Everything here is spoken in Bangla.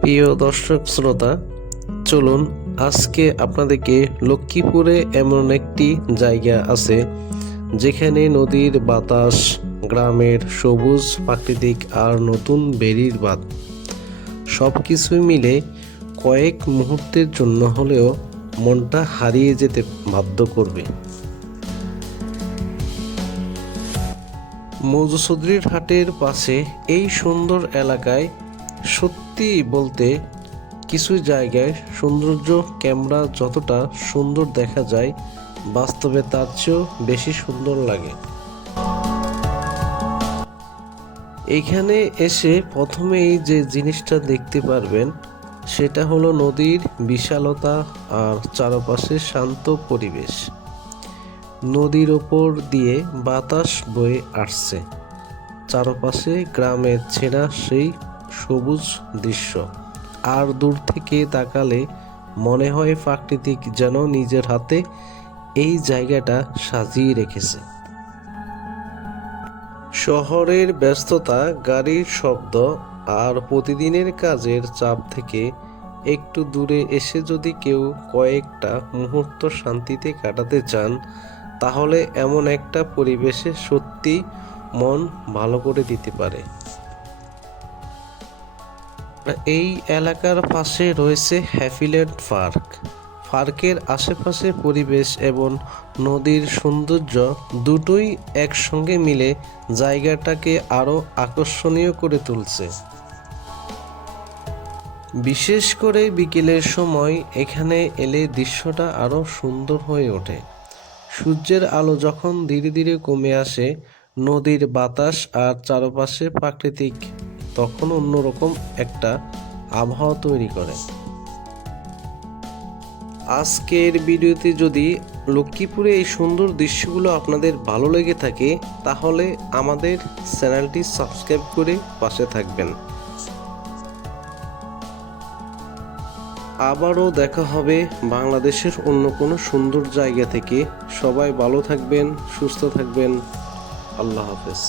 প্রিয় দর্শক শ্রোতা, চলুন আজকে আপনাদেরকে লক্ষ্মীপুরে এমন একটি জায়গা আছে যেখানে নদীর বাতাস, গ্রামের সবুজ প্রাকৃতিক আর নতুন বেড়ির বাঁধ সব কিছুই মিলে কয়েক মুহূর্তের জন্য হলেও মনটা হারিয়ে যেতে বাধ্য করবে। মৌজুচৌধুরীর হাটের পাশে এই সুন্দর এলাকায় সত্যি বলতে কিছু জায়গায় সৌন্দর্য ক্যামেরা যতটা সুন্দর দেখা যায়, বাস্তবে তার চেয়েও বেশি সুন্দর লাগে। এখানে এসে প্রথমেই যে জিনিসটা দেখতে পারবেন সেটা হলো নদীর বিশালতা আর চারপাশে শান্ত পরিবেশ। নদীর ওপর দিয়ে বাতাস বয়ে আসছে, চারপাশে গ্রামের ছেঁড়া সেই সবুজ দৃশ্য, আর দূর থেকে তাকালে মনে হয় প্রাকৃতিক যেন নিজের হাতে এই জায়গাটা সাজিয়ে রেখেছে। শহরের ব্যস্ততা, গাড়ির শব্দ আর প্রতিদিনের কাজের চাপ থেকে একটু দূরে এসে যদি কেউ কয়েকটা মুহূর্ত শান্তিতে কাটাতে চান, তাহলে এমন একটা পরিবেশে সত্যি মন ভালো করে দিতে পারে। এই এলাকার পাশে রয়েছে হ্যাপিল্যান্ড পার্ক। পার্কের আশেপাশে পরিবেশ এবং নদীর সৌন্দর্য দুটোই একসঙ্গে মিলে জায়গাটাকে আরও আকর্ষণীয় করে তুলছে। বিশেষ করে বিকেলের সময় এখানে এলে দৃশ্যটা আরও সুন্দর হয়ে ওঠে। সূর্যের আলো যখন ধীরে ধীরে কমে আসে, নদীর বাতাস আর চারপাশে প্রাকৃতিক তখন অন্যরকম একটা আবহাওয়া তৈরি করে। আজকের ভিডিওতে যদি লক্ষ্মীপুরে এই সুন্দর দৃশ্যগুলো আপনাদের ভালো লেগে থাকে, তাহলে আমাদের চ্যানেলটি সাবস্ক্রাইব করে পাশে থাকবেন। আবারও দেখা হবে বাংলাদেশের অন্য কোনো সুন্দর জায়গা থেকে। সবাই ভালো থাকবেন, সুস্থ থাকবেন। আল্লাহ হাফেজ।